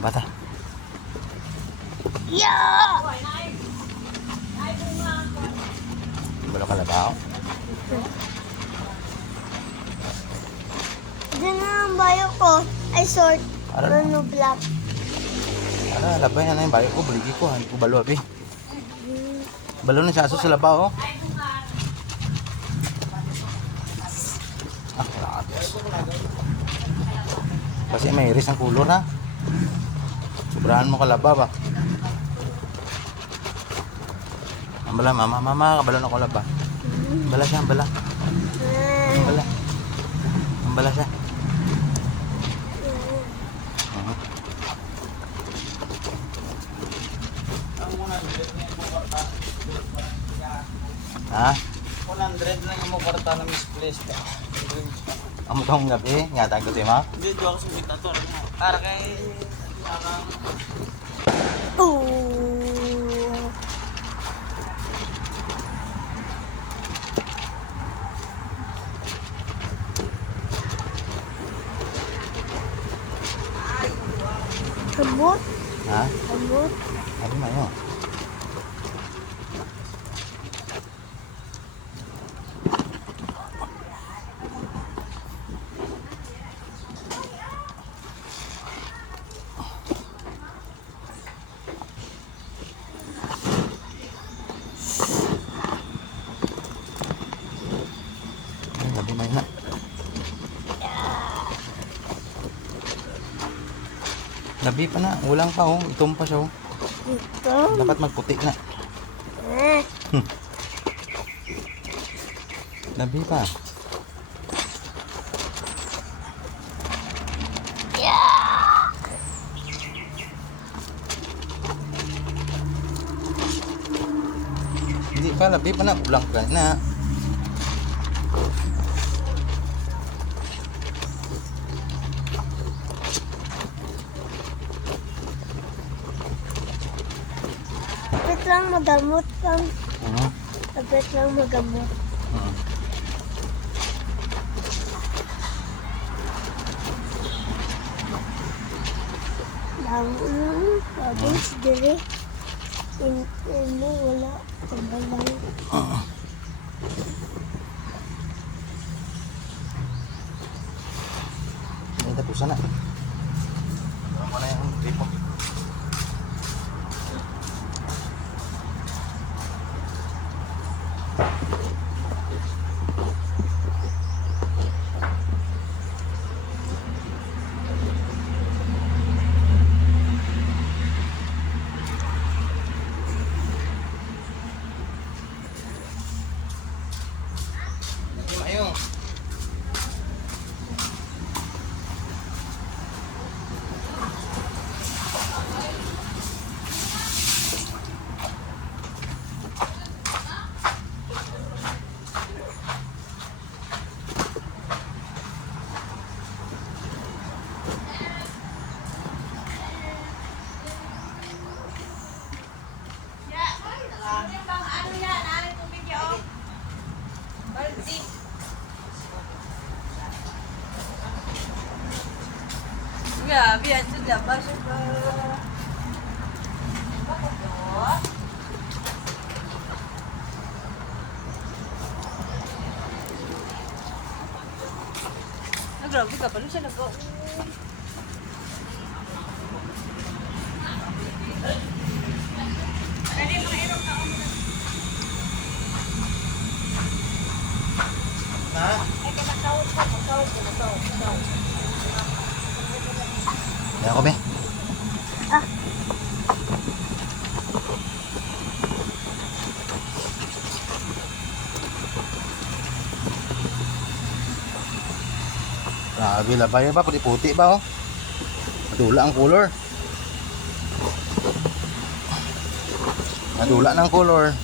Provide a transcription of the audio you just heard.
bata. Yeah! Balo ka labaw. Diyan na ang bayo ko. Ay, short. Ano? Ano, black. Ano, labay na yung bayo ko. Baligi ko. Hindi ko balo, abi. Balo na siya aso sa labaw, oh. Ah, grabe. Kasi may iris ang kulor, ha. Sobrahan mo kalaba ba? Ang bala, mama, kabalo na kalaba. Bala siya, bala. Bala. Ang bala siya. Ha? 100 lang yung kwarta na misplaced ka. Amo kang gabi, nga tago si ma. Hindi, doon ako sa kita to. Para kay... Ooh. Kabut? Ha? Kabut? Ano na yun? Gabi na yun. Gabi pa na, ulang pa, oh. Itom pa siya, oh. Ito? Dapat magputi na. Eh. Gabi pa. Yeah! Hindi pa, gabi pa na, ulang pa na. Kapit lang magamot lang. Ano? Kapit lang magamot. Pabis, dire. Ano, wala. Tabalang. May tapusan na. Ano na yung tipo? Ayun. Ya, biar sudah masuk ke... Grabe ka pa rin siya nag-o. Ha? Yan ako, be. Ah. Grabe, labay pa, puti-puti ba, oh. Madula ang color. Madula ng color.